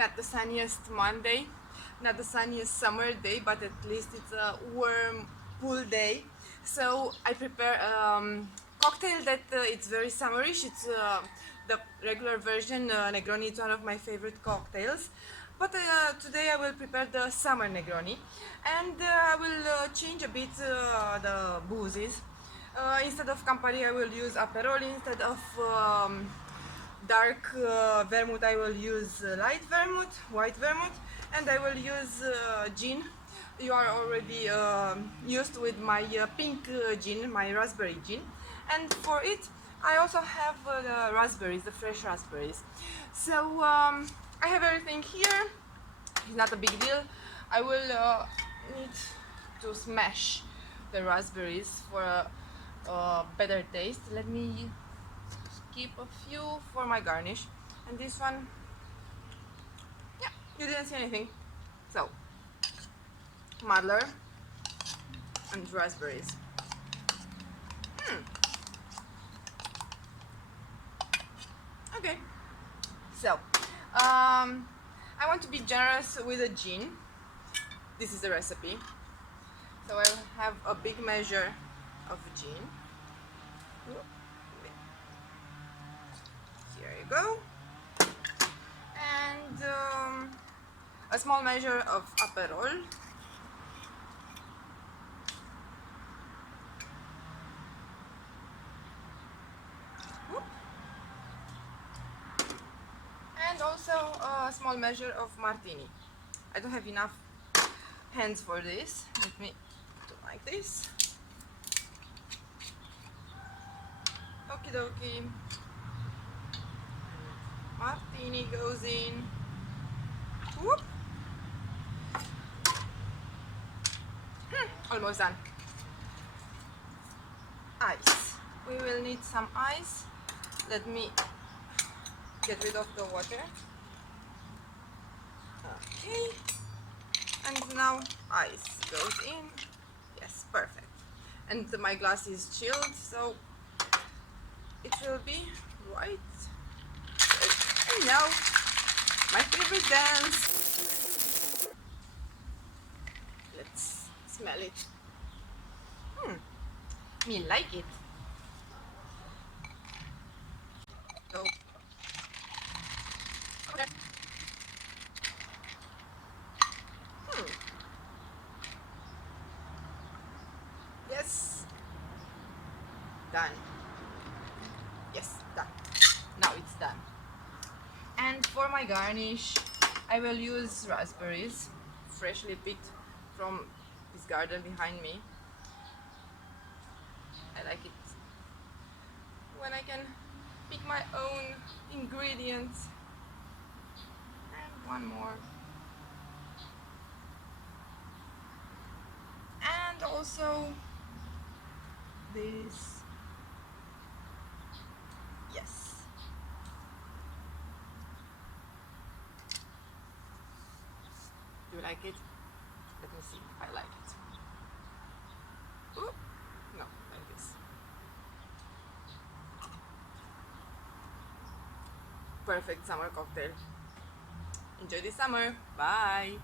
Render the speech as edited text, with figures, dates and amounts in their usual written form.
not the sunniest Monday, not the sunniest summer day, but at least it's a warm pool day. So I prepare cocktail that it's very summerish. It's the regular version. Negroni is one of my favorite cocktails. But today I will prepare the summer Negroni, and I will change a bit the boozes. Instead of Campari I will use Aperol, instead of dark vermouth I will use light vermouth, white vermouth, and I will use gin. You are already used with my pink gin, my raspberry gin, and for it I also have the raspberries, the fresh raspberries. So I have everything here. It's not a big deal. I will need to smash the raspberries for a better taste. Let me keep a few for my garnish, and this one, yeah, you didn't see anything. So madler and raspberries. Okay, so I want to be generous with the gin. This is the recipe, so I have a big measure of gin. Here you go, and a small measure of Aperol. And also a small measure of Martini. I don't have enough hands for this. Let me do like this. Okie dokie. Martini goes in. Whoop. Almost done. Ice. We will need some ice. Let me get rid of the water. Okay. And now ice goes in. Yes, perfect. And my glass is chilled, so it will be right. And now, my favorite dance. Let's smell it. Me like it. So, okay. Yes. Done. Yes, done. Now it's done. And for my garnish, I will use raspberries, freshly picked from this garden behind me. I like it when I can pick my own ingredients. And one more. And also this. Yes. Do you like it? Let me see if I like it. Ooh, no, like this. Perfect summer cocktail. Enjoy the summer. Bye.